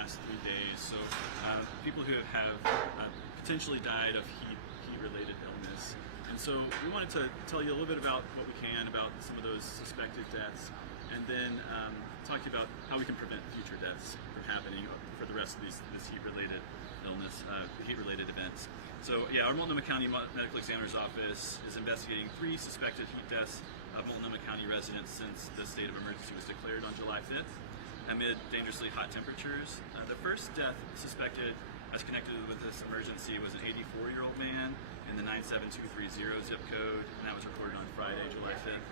last 3 days. So people who have potentially died of heat-related illness. And so we wanted to tell you a little bit about what we can about some of those suspected deaths, and then talk to you about how we can prevent future deaths from happening for the rest of this heat-related illness, heat-related events. So yeah, our Multnomah County Medical Examiner's Office is investigating 3 suspected heat deaths of Multnomah County residents since the state of emergency was declared on July 5th amid dangerously hot temperatures. The first death suspected as connected with this emergency was an 84-year-old man in the 97230 zip code, and that was reported on Friday, July 5th.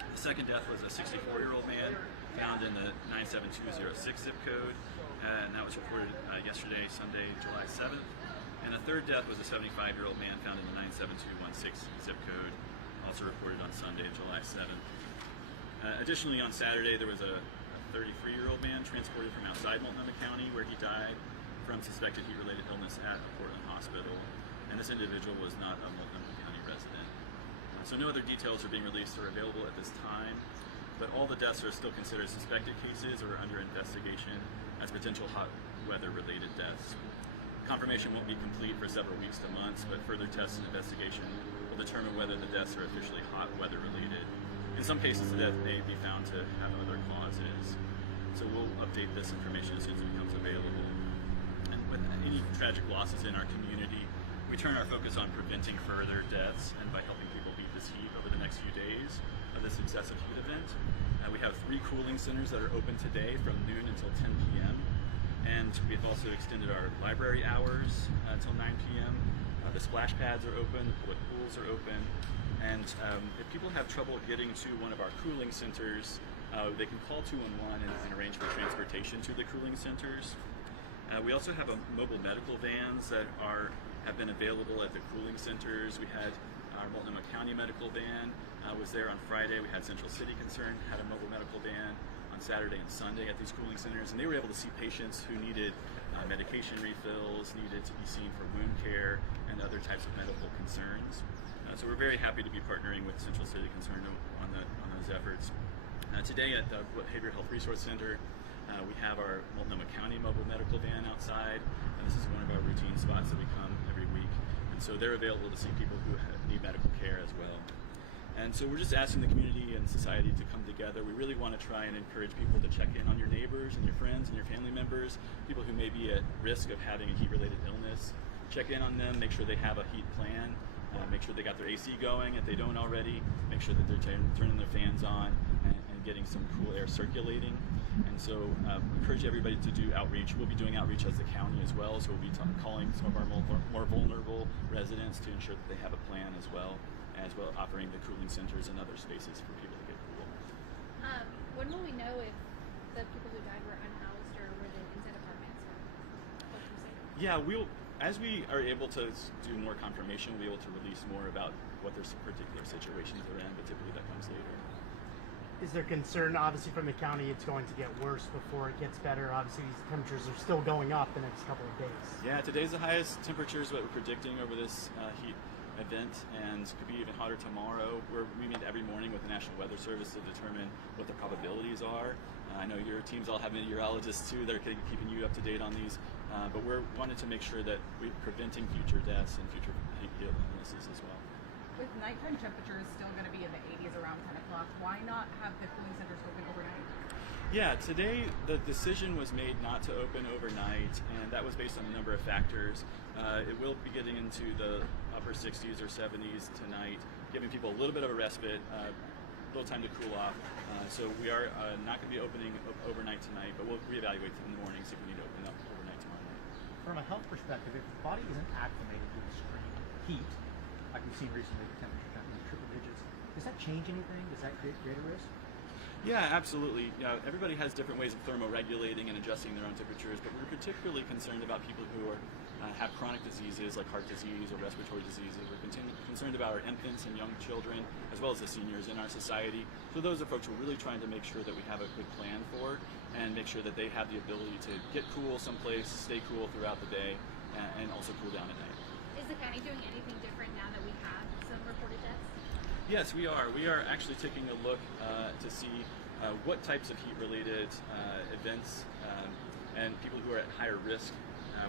The second death was a 64-year-old man found in the 97206 zip code, and that was reported yesterday, Sunday, July 7th. And the third death was a 75-year-old man found in the 97216 zip code, also reported on Sunday, July 7th. Additionally, on Saturday, there was a 33-year-old man transported from outside Multnomah County where he died from suspected heat-related illness at a Portland hospital, and this individual was not a Multnomah County resident. So no other details are being released or available at this time, but all the deaths are still considered suspected cases or under investigation as potential hot weather-related deaths. Confirmation won't be complete for several weeks to months, but further tests and investigation will determine whether the deaths are officially hot weather-related. In some cases, the death may be found to have other causes. So we'll update this information as soon as it becomes available. And with any tragic losses in our community, we turn our focus on preventing further deaths and by helping people beat this heat over the next few days of this excessive heat event. We have 3 cooling centers that are open today from noon until 10 p.m. And we've also extended our library hours until 9 p.m. The splash pads are open, the public pools are open, and if people have trouble getting to one of our cooling centers, they can call 211 and arrange for transportation to the cooling centers. We also have mobile medical vans that have been available at the cooling centers. We had our Multnomah County medical van was there on Friday. We had Central City Concern had a mobile medical van on Saturday and Sunday at these cooling centers, and they were able to see patients who needed medication refills, needed to be seen for wound care and other types of medical concerns. So we're very happy to be partnering with Central City Concern on those efforts. Today at the Behavioral Health Resource Center, we have our Multnomah County mobile medical van outside, and this is one of our routine spots that we come every week. And so they're available to see people who need medical care as well. And so we're just asking the community and society to come together. We really want to try and encourage people to check in on your neighbors and your friends and your family members, people who may be at risk of having a heat-related illness. Check in on them, make sure they have a heat plan, make sure they got their AC going if they don't already, make sure that they're turning their fans on and getting some cool air circulating. And so encourage everybody to do outreach. We'll be doing outreach as the county as well, so we'll be calling some of our more vulnerable residents to ensure that they have a plan as well offering the cooling centers and other spaces for people to get cool. When will we know if the people who died were unhoused or were they inside apartments? Yeah, as we are able to do more confirmation, we'll be able to release more about what their particular situations are in, but typically that comes later. Is there concern, obviously from the county, it's going to get worse before it gets better? Obviously these temperatures are still going up the next couple of days. Yeah, today's the highest temperatures that we're predicting over this heat event, and could be even hotter tomorrow. We meet every morning with the National Weather Service to determine what the probabilities are. I know your teams all have meteorologists too that are keeping you up to date on these, but we're wanting to make sure that we're preventing future deaths and future heat illnesses as well. With nighttime temperatures still going to be in the 80s around 10 o'clock, why not have the cooling centers open overnight? Yeah, today the decision was made not to open overnight, and that was based on a number of factors. It will be getting into the upper 60s or 70s tonight, giving people a little bit of a respite, a little time to cool off. So we are not going to be opening overnight tonight, but we'll reevaluate in the morning, see if we need to open up overnight tomorrow night. From a health perspective, if the body isn't acclimated to extreme heat, like we've seen recently, the temperature down in the triple digits, does that change anything? Does that create greater risk? Yeah, absolutely. Everybody has different ways of thermoregulating and adjusting their own temperatures, but we're particularly concerned about people who have chronic diseases like heart disease or respiratory diseases. We're concerned about our infants and young children, as well as the seniors in our society. So those are folks we're really trying to make sure that we have a good plan for and make sure that they have the ability to get cool someplace, stay cool throughout the day, and also cool down at night. Is the county doing anything different now that we have some reported deaths? Yes, we are. We are actually taking a look to see what types of heat-related events and people who are at higher risk.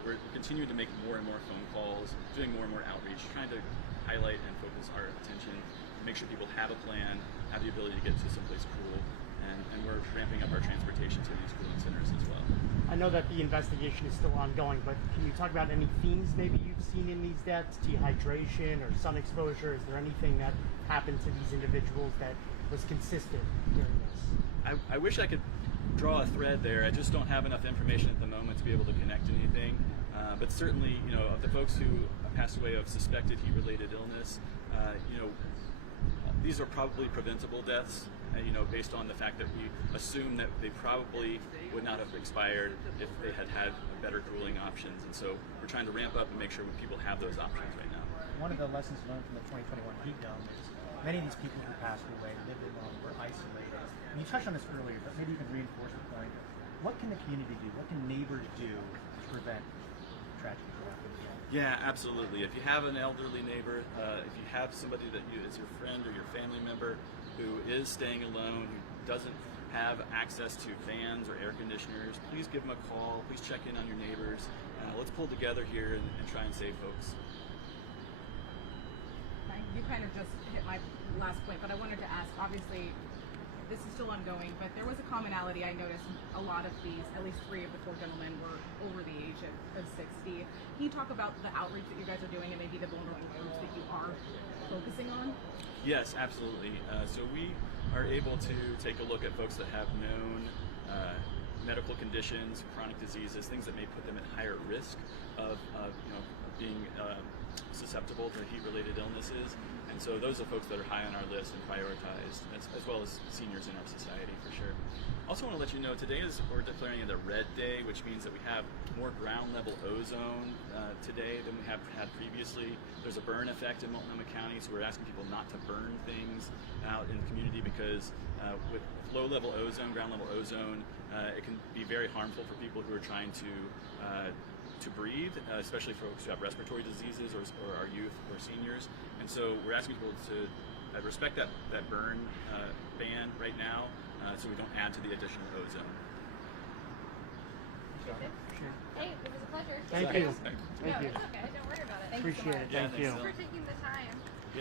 We're continuing to make more and more phone calls, doing more and more outreach, trying to highlight and focus our attention, make sure people have a plan, have the ability to get to someplace cool, and we're ramping up our transportation to these cooling centers as well. I know that the investigation is still ongoing, but can you talk about any themes maybe you've seen in these deaths? Dehydration or sun exposure? Is there anything that happened to these individuals that was consistent during this? I wish I could draw a thread there. I just don't have enough information at the moment to be able to connect anything. But certainly, of the folks who passed away of suspected heat-related illness, these are probably preventable deaths. Based on the fact that we assume that they probably would not have expired if they had had better cooling options. And so we're trying to ramp up and make sure people have those options right now. One of the lessons learned from the 2021 heat dome is many of these people who passed away lived alone, were isolated. And you touched on this earlier, but maybe you can reinforce the point. What can the community do? What can neighbors do to prevent tragedy from happening again? Yeah, absolutely. If you have an elderly neighbor, if you have somebody that is your friend or your family member who is staying alone, who doesn't have access to fans or air conditioners, please give them a call. Please check in on your neighbors. Let's pull together here and try and save folks. You kind of just hit my last point, but I wanted to ask, obviously, this is still ongoing, but there was a commonality I noticed. A lot of these, at least 3 of the 4 gentlemen, were over the age of 60. Can you talk about the outreach that you guys are doing and maybe the vulnerable groups that you are focusing on? Yes, absolutely. So we are able to take a look at folks that have known medical conditions, chronic diseases, things that may put them at higher risk of being susceptible to heat-related illnesses. And so those are folks that are high on our list and prioritized, as well as seniors in our society for sure. Also want to let you know today we're declaring it a red day, which means that we have more ground level ozone today than we have had previously. There's a burn effect in Multnomah County, so we're asking people not to burn things out in the community because with low level ozone, ground level ozone, it can be very harmful for people who are trying to breathe, especially folks who have respiratory diseases or our youth or seniors. And so we're asking people to respect that burn ban right now so we don't add to the additional ozone. Hey, it was a pleasure. Thank you. No, Thank you. it's okay. Don't worry about it. Appreciate it. Yeah, Thank you. thanks, Thanks for taking the time.